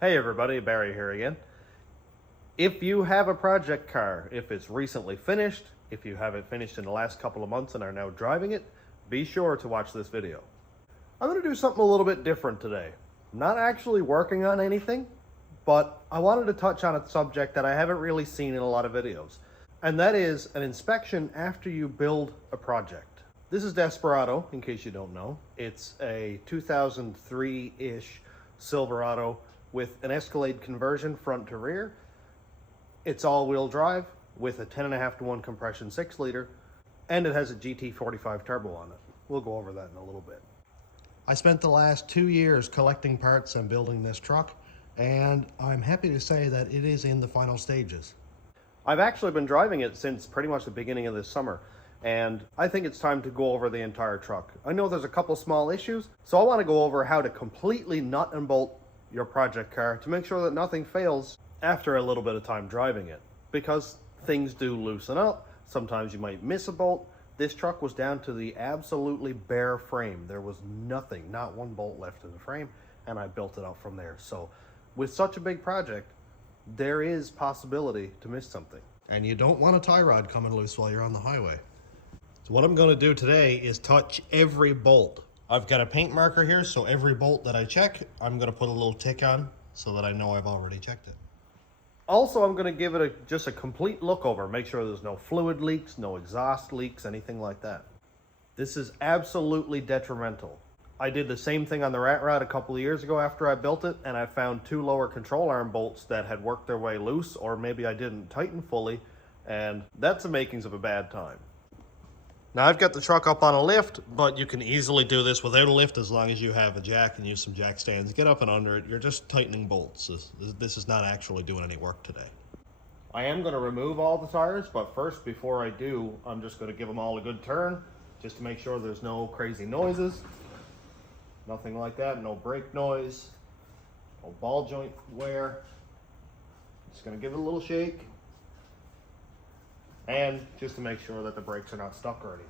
Hey everybody, Barry here again. If you have a project car, if it's recently finished, if you have it finished in the last couple of months and are now driving it, be sure to watch this video. I'm going to do something a little bit different today. I'm not actually working on anything, but I wanted to touch on a subject that I haven't really seen in a lot of videos, and that is an inspection after you build a project. This is Desperado, in case you don't know. It's a 2003-ish Silverado with an Escalade conversion front to rear. It's all-wheel drive with a 10.5-to-1 compression 6-liter, and it has a GT45 turbo on it. We'll go over that in a little bit. I spent the last 2 years collecting parts and building this truck, and I'm happy to say that it is in the final stages. I've actually been driving it since pretty much the beginning of this summer, and I think it's time to go over the entire truck. I know there's a couple small issues, so I want to go over how to completely nut and bolt your project car to make sure that nothing fails after a little bit of time driving it, because things do loosen up. Sometimes you might miss a bolt. This truck was down to the absolutely bare frame. There was nothing, not one bolt left in the frame, and I built it up from there. So with such a big project, there is possibility to miss something. And you don't want a tie rod coming loose while you're on the highway. So what I'm going to do today is touch every bolt. I've got a paint marker here, so every bolt that I check, I'm going to put a little tick on so that I know I've already checked it. Also, I'm going to give it just a complete look over, make sure there's no fluid leaks, no exhaust leaks, anything like that. This is absolutely detrimental. I did the same thing on the rat rod a couple of years ago after I built it, and I found 2 lower control arm bolts that had worked their way loose, or maybe I didn't tighten fully, and that's the makings of a bad time. Now I've got the truck up on a lift, but you can easily do this without a lift as long as you have a jack and use some jack stands. Get up and under it. You're just tightening bolts. This is not actually doing any work today. I am going to remove all the tires, but first, before I do, I'm just going to give them all a good turn just to make sure there's no crazy noises. Nothing like that. No brake noise. No ball joint wear. Just going to give it a little shake. And just to make sure that the brakes are not stuck or anything.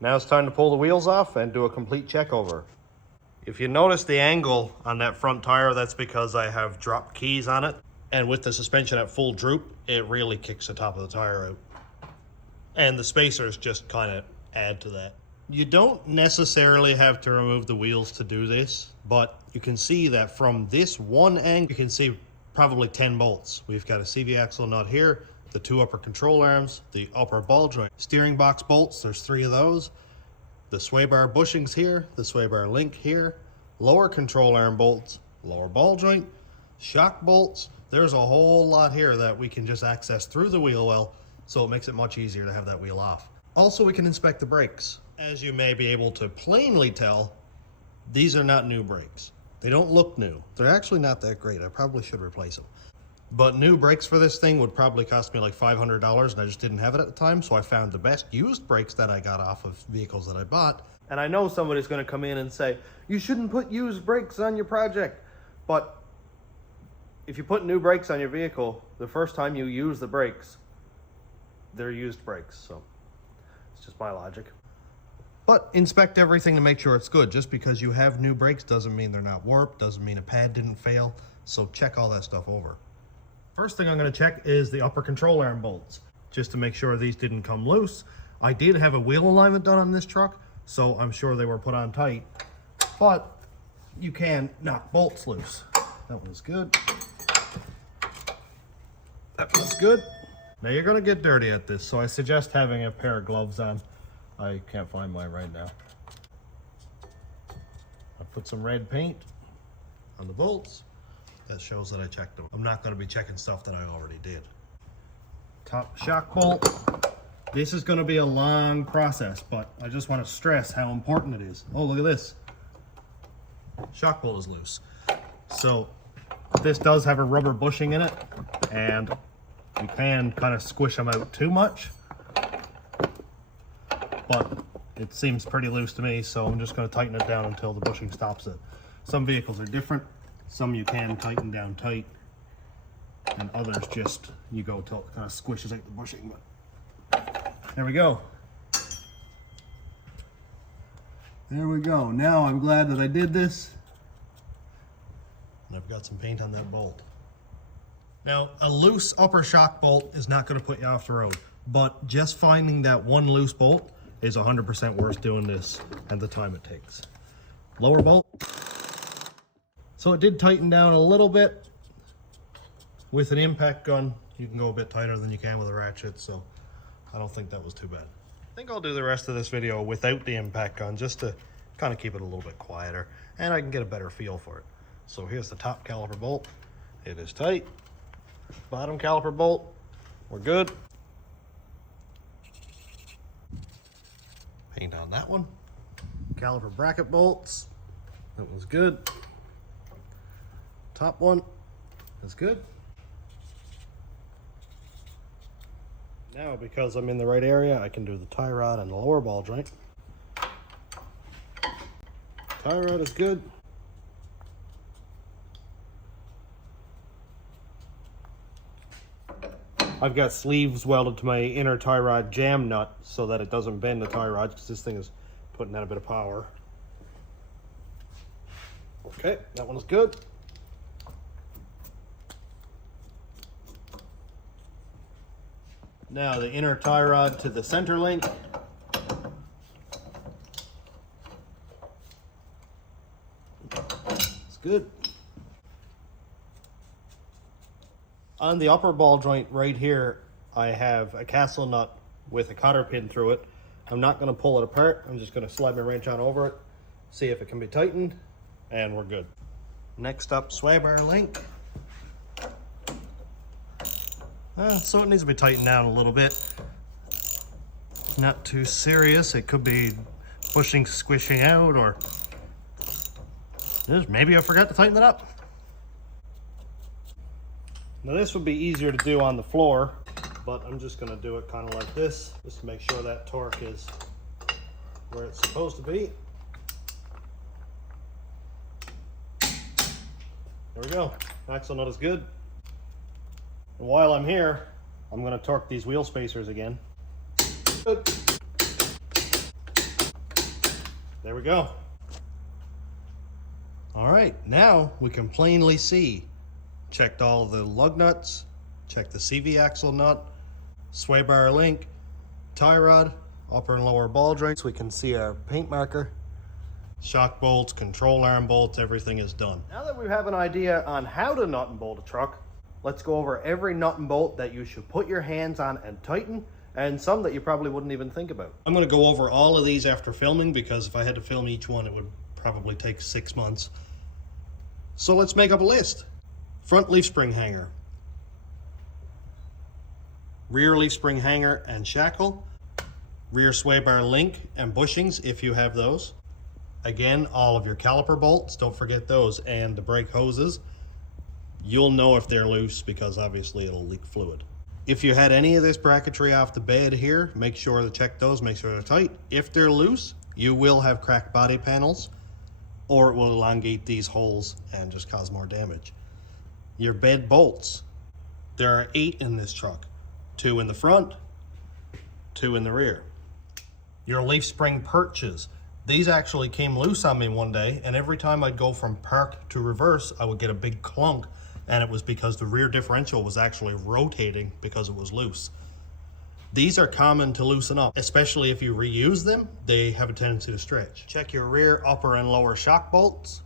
Now it's time to pull the wheels off and do a complete check over. If you notice the angle on that front tire, that's because I have dropped keys on it. And with the suspension at full droop, it really kicks the top of the tire out. And the spacers just kind of add to that. You don't necessarily have to remove the wheels to do this, but you can see that from this one angle, you can see probably 10 bolts. We've got a CV axle nut here, the 2 upper control arms, the upper ball joint. Steering box bolts, there's 3 of those. The sway bar bushings here, the sway bar link here, lower control arm bolts, lower ball joint, shock bolts. There's a whole lot here that we can just access through the wheel well, so it makes it much easier to have that wheel off. Also, we can inspect the brakes. As you may be able to plainly tell, these are not new brakes. They don't look new. They're actually not that great. I probably should replace them. But new brakes for this thing would probably cost me like $500, and I just didn't have it at the time, so I found the best used brakes that I got off of vehicles that I bought. And I know somebody's going to come in and say, you shouldn't put used brakes on your project. But if you put new brakes on your vehicle, the first time you use the brakes, they're used brakes. So it's just my logic. But inspect everything to make sure it's good. Just because you have new brakes doesn't mean they're not warped, doesn't mean a pad didn't fail. So check all that stuff over. First thing I'm going to check is the upper control arm bolts, just to make sure these didn't come loose. I did have a wheel alignment done on this truck, so I'm sure they were put on tight. But you can knock bolts loose. That one's good. That one's good. Now you're going to get dirty at this, so I suggest having a pair of gloves on. I can't find mine right now. I put some red paint on the bolts. That shows that I checked them. I'm not going to be checking stuff that I already did. Top shock bolt. This is going to be a long process, but I just want to stress how important it is. Oh, look at this. Shock bolt is loose. So this does have a rubber bushing in it, and you can kind of squish them out too much. But it seems pretty loose to me, so I'm just going to tighten it down until the bushing stops it. Some vehicles are different. Some you can tighten down tight, and others just, you go till it kind of squishes out the bushing. But there we go. There we go. Now I'm glad that I did this. and I've got some paint on that bolt. Now, a loose upper shock bolt is not going to put you off the road, but just finding that one loose bolt is 100% worth doing this and the time it takes. Lower bolt. So it did tighten down a little bit. With an impact gun, you can go a bit tighter than you can with a ratchet, so I don't think that was too bad. I think I'll do the rest of this video without the impact gun just to kind of keep it a little bit quieter and I can get a better feel for it. So here's the top caliper bolt. It is tight. Bottom caliper bolt, we're good. Paint on that one. Caliper bracket bolts, that was good. Top one is good. Now, because I'm in the right area, I can do the tie rod and the lower ball joint. Tie rod is good. I've got sleeves welded to my inner tie rod jam nut so that it doesn't bend the tie rod, because this thing is putting out a bit of power. Okay, that one's good. Now the inner tie rod to the center link. It's good. On the upper ball joint right here, I have a castle nut with a cotter pin through it. I'm not going to pull it apart. I'm just going to slide my wrench on over it, see if it can be tightened, and we're good. Next up, sway bar link. So it needs to be tightened down a little bit. Not too serious. It could be pushing, squishing out, or just maybe I forgot to tighten it up. Now this would be easier to do on the floor, but I'm just going to do it kind of like this, just to make sure that torque is where it's supposed to be. There we go. Axle nut is good. And while I'm here, I'm going to torque these wheel spacers again. Good. There we go. All right, now we can plainly see. Checked all the lug nuts, checked the CV axle nut, sway bar link, tie rod, upper and lower ball joints. We can see our paint marker, shock bolts, control arm bolts, everything is done. Now that we have an idea on how to nut and bolt a truck, let's go over every nut and bolt that you should put your hands on and tighten, and some that you probably wouldn't even think about. I'm going to go over all of these after filming, because if I had to film each one, it would probably take 6 months. So let's make up a list. Front leaf spring hanger, rear leaf spring hanger and shackle, rear sway bar link and bushings if you have those. Again, all of your caliper bolts, don't forget those, and the brake hoses. You'll know if they're loose because obviously it'll leak fluid. If you had any of this bracketry off the bed here, make sure to check those, make sure they're tight. If they're loose, you will have cracked body panels, or it will elongate these holes and just cause more damage. Your bed bolts, there are 8 in this truck. 2 in the front, 2 in the rear. Your leaf spring perches, these actually came loose on me one day, and every time I'd go from park to reverse, I would get a big clunk, and it was because the rear differential was actually rotating because it was loose. These are common to loosen up, especially if you reuse them, they have a tendency to stretch. Check your rear upper and lower shock bolts.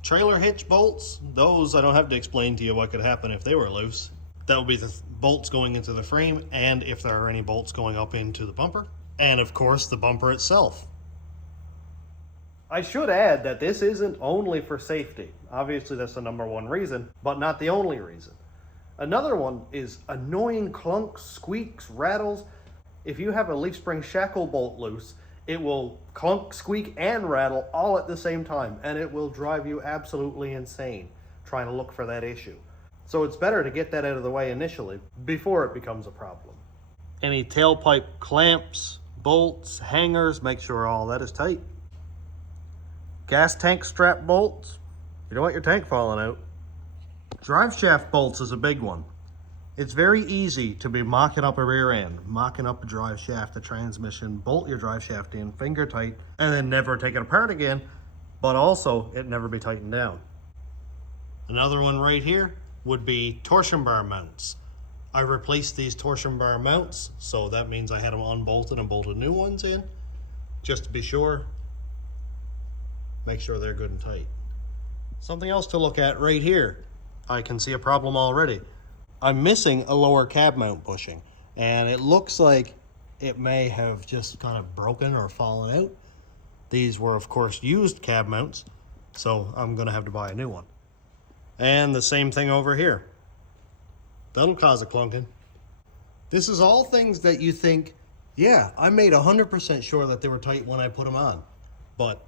Trailer hitch bolts, those I don't have to explain to you what could happen if they were loose. That would be the bolts going into the frame, and if there are any bolts going up into the bumper, and of course the bumper itself. I should add that this isn't only for safety. Obviously that's the #1 reason, but not the only reason. Another one is annoying clunks, squeaks, rattles. If you have a leaf spring shackle bolt loose, it will clunk, squeak, and rattle all at the same time, and it will drive you absolutely insane trying to look for that issue. So it's better to get that out of the way initially before it becomes a problem. Any tailpipe clamps, bolts, hangers, make sure all that is tight. Gas tank strap bolts, you don't want your tank falling out. Drive shaft bolts is a big one. It's very easy to be mocking up a rear end, mocking up a drive shaft, a transmission, bolt your drive shaft in, finger tight, and then never take it apart again, but also it never be tightened down. Another one right here would be torsion bar mounts. I replaced these torsion bar mounts, so that means I had them unbolted and bolted new ones in, just to be sure. Make sure they're good and tight. Something else to look at right here. I can see a problem already. I'm missing a lower cab mount bushing, and it looks like it may have just kind of broken or fallen out. These were, of course, used cab mounts, so I'm gonna have to buy a new one. And the same thing over here. That'll cause a clunking. This is all things that you think, yeah, I made 100% sure that they were tight when I put them on. But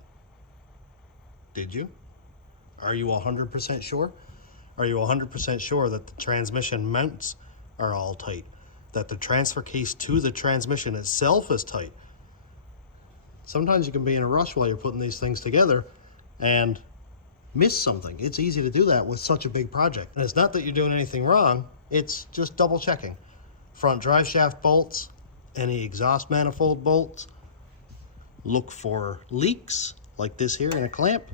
did you? Are you 100% sure? Are you 100% sure that the transmission mounts are all tight? That the transfer case to the transmission itself is tight? Sometimes you can be in a rush while you're putting these things together and miss something. It's easy to do that with such a big project. And it's not that you're doing anything wrong, it's just double checking. Front drive shaft bolts, any exhaust manifold bolts. Look for leaks like this here in a clamp.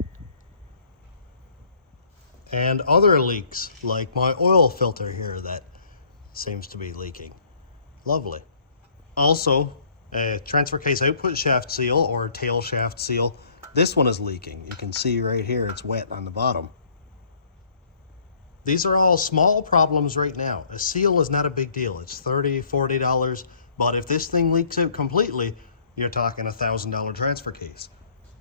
And other leaks like my oil filter here that seems to be leaking. Lovely. Also, a transfer case output shaft seal or tail shaft seal. This one is leaking. You can see right here it's wet on the bottom. These are all small problems right now. A seal is not a big deal. It's $30, $40, but if this thing leaks out completely, you're talking $1,000 transfer case.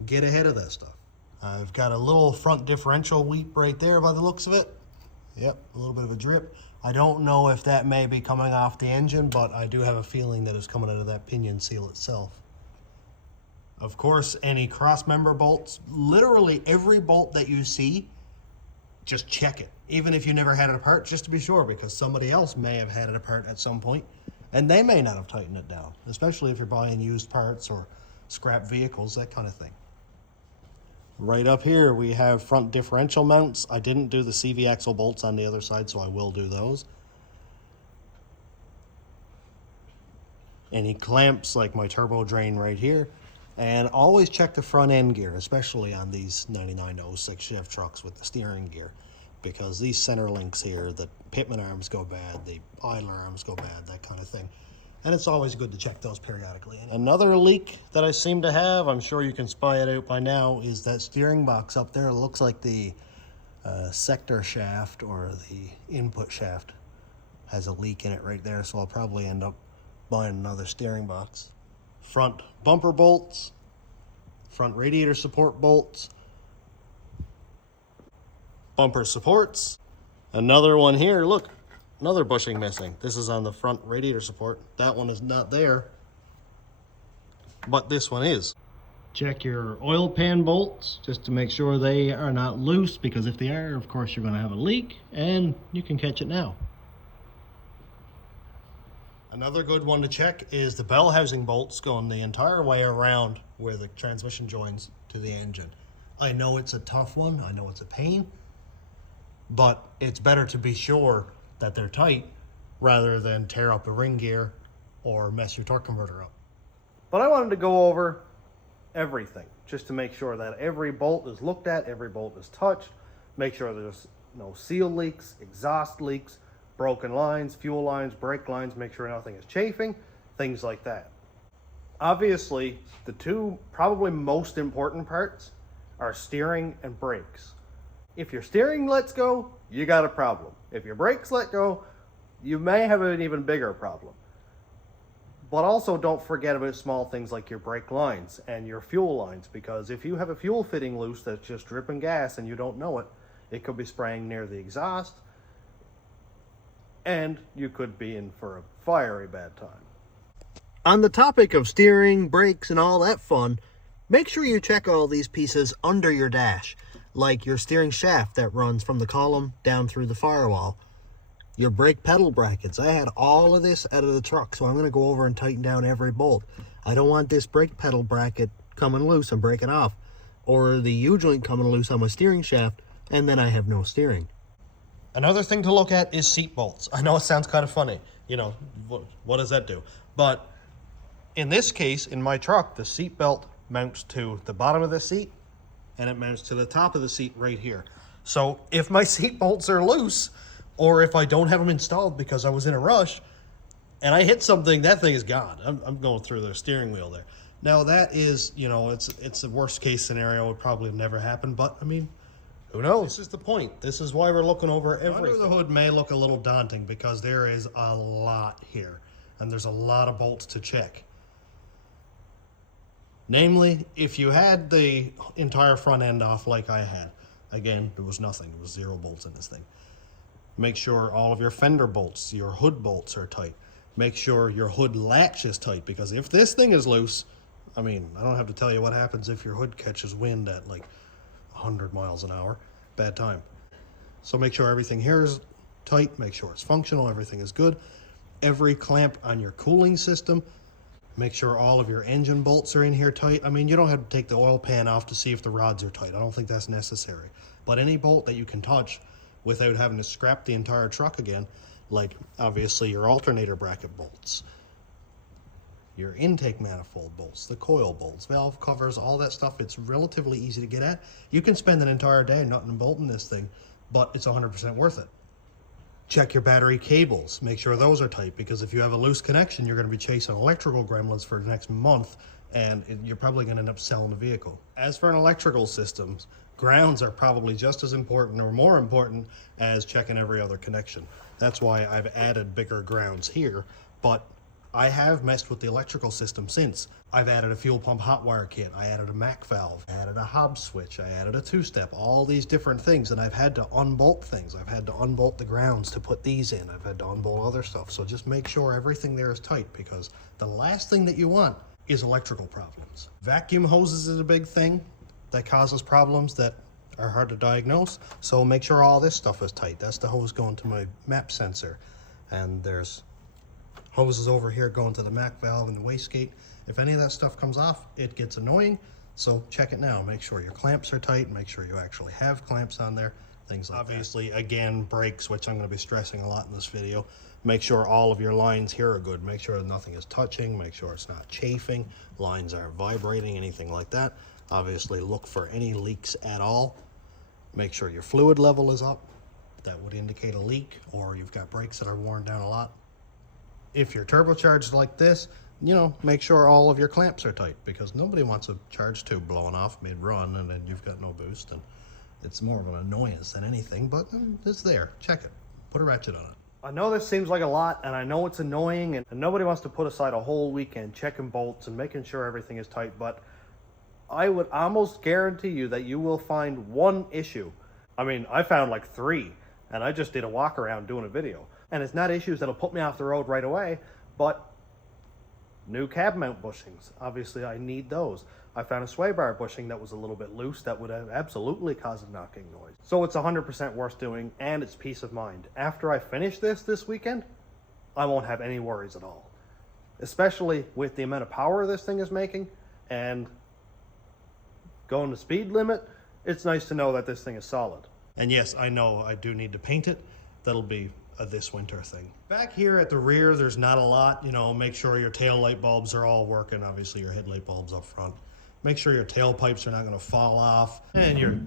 Get ahead of that stuff. I've got a little front differential weep right there by the looks of it. Yep, a little bit of a drip. I don't know if that may be coming off the engine, but I do have a feeling that it's coming out of that pinion seal itself. Of course, any cross member bolts, literally every bolt that you see, just check it. Even if you never had it apart, just to be sure, because somebody else may have had it apart at some point, and they may not have tightened it down, especially if you're buying used parts or scrap vehicles, that kind of thing. Right up here, we have front differential mounts. I didn't do the CV axle bolts on the other side, so I will do those. Any clamps, like my turbo drain right here. And always check the front end gear, especially on these 99 to 06 Chev trucks with the steering gear, because these center links here, the pitman arms go bad, the idler arms go bad, that kind of thing. And it's always good to check those periodically. Another leak that I seem to have, I'm sure you can spy it out by now, is that steering box up there. It looks like the sector shaft or the input shaft has a leak in it right there, so I'll probably end up buying another steering box. Front bumper bolts, front radiator support bolts, bumper supports. Another one here, look, another bushing missing. This is on the front radiator support. That one is not there, but this one is. Check your oil pan bolts just to make sure they are not loose, because if they are, of course, you're going to have a leak and you can catch it now. Another good one to check is the bell housing bolts going the entire way around where the transmission joins to the engine. I know it's a tough one, I know it's a pain, but it's better to be sure that they're tight rather than tear up a ring gear or mess your torque converter up. But I wanted to go over everything just to make sure that every bolt is looked at, every bolt is touched, make sure there's no seal leaks, exhaust leaks, broken lines, fuel lines, brake lines, make sure nothing is chafing, things like that. Obviously, the two probably most important parts are steering and brakes. If your steering lets go, you got a problem. If your brakes let go, you may have an even bigger problem. But also don't forget about small things like your brake lines and your fuel lines, because if you have a fuel fitting loose that's just dripping gas and you don't know it, it could be spraying near the exhaust, and you could be in for a fiery bad time. On the topic of steering, brakes, and all that fun, make sure you check all these pieces under your dash, like your steering shaft that runs from the column down through the firewall, your brake pedal brackets. I had all of this out of the truck, so I'm going to go over and tighten down every bolt. I don't want this brake pedal bracket coming loose and breaking off, or the U-joint coming loose on my steering shaft, and then I have no steering. Another thing to look at is seat bolts. I know it sounds kind of funny, you know, what does that do? But in this case, in my truck, the seat belt mounts to the bottom of the seat and it mounts to the top of the seat right here. So if my seat bolts are loose, or if I don't have them installed because I was in a rush, and I hit something, that thing is gone. I'm going through the steering wheel there. Now that is, you know, it's a worst case scenario. It would probably never happen, but I mean, who knows? This is the point. This is why we're looking over everything. Under the hood may look a little daunting because there is a lot here, and there's a lot of bolts to check. Namely, if you had the entire front end off like I had, again, there was nothing. There was 0 bolts in this thing. Make sure all of your fender bolts, your hood bolts are tight. Make sure your hood latch is tight, because if this thing is loose, I mean, I don't have to tell you what happens if your hood catches wind at like 100 miles an hour. Bad time. So make sure everything here is tight. Make sure it's functional. Everything is good. Every clamp on your cooling system. Make sure all of your engine bolts are in here tight. I mean, you don't have to take the oil pan off to see if the rods are tight. I don't think that's necessary. But any bolt that you can touch without having to scrap the entire truck again, like obviously your alternator bracket bolts, your intake manifold bolts, the coil bolts, valve covers, all that stuff, it's relatively easy to get at. You can spend an entire day nutting and bolting this thing, but it's 100% worth it. Check your battery cables. Make sure those are tight, because if you have a loose connection, you're going to be chasing electrical gremlins for the next month, and you're probably going to end up selling the vehicle. As for an electrical systems, grounds are probably just as important or more important as checking every other connection. That's why I've added bigger grounds here, but I have messed with the electrical system since. I've added a fuel pump hot wire kit, I added a MAC valve, I added a Hobbs switch, I added a 2-step, all these different things, and I've had to unbolt things. I've had to unbolt the grounds to put these in. I've had to unbolt other stuff. So just make sure everything there is tight, because the last thing that you want is electrical problems. Vacuum hoses is a big thing that causes problems that are hard to diagnose. So make sure all this stuff is tight. That's the hose going to my map sensor. And there's hoses over here going to the MAC valve and the wastegate. If any of that stuff comes off, it gets annoying. So check it now. Make sure your clamps are tight. Make sure you actually have clamps on there. Things like obviously, that. Again, brakes, which I'm going to be stressing a lot in this video. Make sure all of your lines here are good. Make sure nothing is touching. Make sure it's not chafing. Lines aren't vibrating, anything like that. Obviously, look for any leaks at all. Make sure your fluid level is up. That would indicate a leak, or you've got brakes that are worn down a lot. If you're turbocharged like this, you know, make sure all of your clamps are tight, because nobody wants a charge tube blowing off mid-run and then you've got no boost, and it's more of an annoyance than anything, but it's there. Check it. Put a ratchet on it. I know this seems like a lot, and I know it's annoying, and nobody wants to put aside a whole weekend checking bolts and making sure everything is tight, but I would almost guarantee you that you will find one issue. I mean, I found like 3, and I just did a walk around doing a video. And it's not issues that'll put me off the road right away, but new cab mount bushings. Obviously, I need those. I found a sway bar bushing that was a little bit loose that would have absolutely cause a knocking noise. So it's 100% worth doing, and it's peace of mind. After I finish this weekend, I won't have any worries at all. Especially with the amount of power this thing is making, and going the speed limit, it's nice to know that this thing is solid. And yes, I know I do need to paint it. That'll be a this winter thing. Back here at the rear, there's not a lot. You know, make sure your tail light bulbs are all working. Obviously, your headlight bulbs up front. Make sure your tailpipes are not going to fall off. And your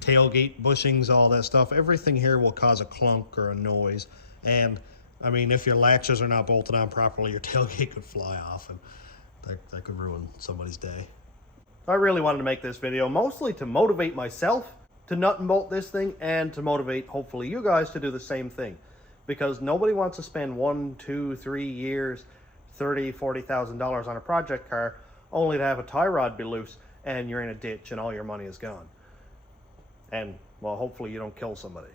tailgate bushings, all that stuff. Everything here will cause a clunk or a noise. And, I mean, if your latches are not bolted on properly, your tailgate could fly off, and that could ruin somebody's day. I really wanted to make this video mostly to motivate myself to nut and bolt this thing, and to motivate, hopefully, you guys to do the same thing. Because nobody wants to spend 1, 2, 3 years, $30,000, $40,000 on a project car, only to have a tie rod be loose, and you're in a ditch and all your money is gone. And, well, hopefully you don't kill somebody.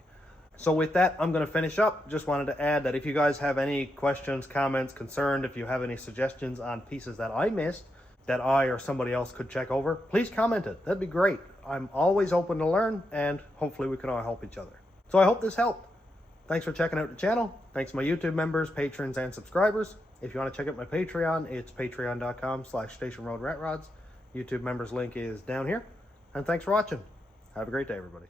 So with that, I'm going to finish up. Just wanted to add that if you guys have any questions, comments, concerned, if you have any suggestions on pieces that I missed, that I or somebody else could check over, please comment it. That'd be great. I'm always open to learn, and hopefully we can all help each other. So I hope this helped. Thanks for checking out the channel. Thanks to my YouTube members, patrons, and subscribers. If you want to check out my Patreon, it's patreon.com/stationroadratrods. YouTube members link is down here. And thanks for watching. Have a great day, everybody.